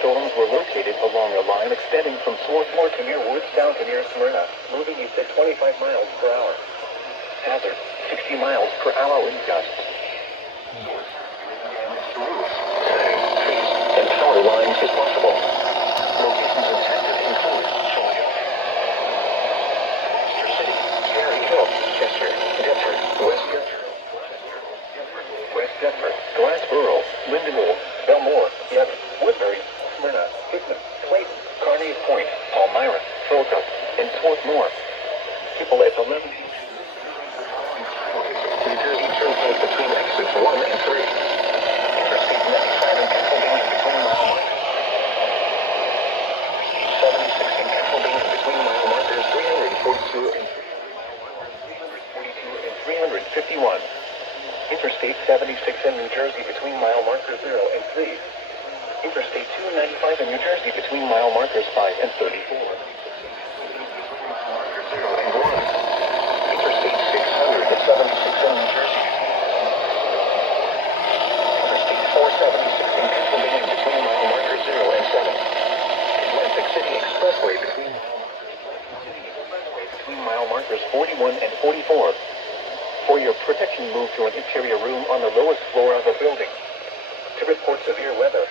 thunderstorms were located along a line extending from Swarthmore to near Woods down to near Smyrna, moving east at 25 miles per hour. Hazard, 60 miles per hour wind gusts. And power lines is possible. Locations intended include Lancaster City, Cherry Hill, Chester, Deptford, West Deptford, Glassboro, Lindenwood, Belmore, Yevon, Woodbury, Smyrna, Hickman, Clayton, Carneys Point, Palmyra, Philcup, and Swarthmore. People at 11. New Jersey Turnpike between exits 1 and 3. Interstate 95 in Pennsylvania between mile markers. 76 in Pennsylvania between mile markers 342 and 351. Interstate 76 in New Jersey between mile markers 0 and 3. Interstate 295 in New Jersey between mile markers 5 and 34. Interstate 676 in New Jersey. Interstate 476 in Pennsylvania between mile markers 0 and 7. Atlantic City Expressway between mile markers 41 and 44. For your protection, move to an interior room on the lowest floor of the building. To report severe weather,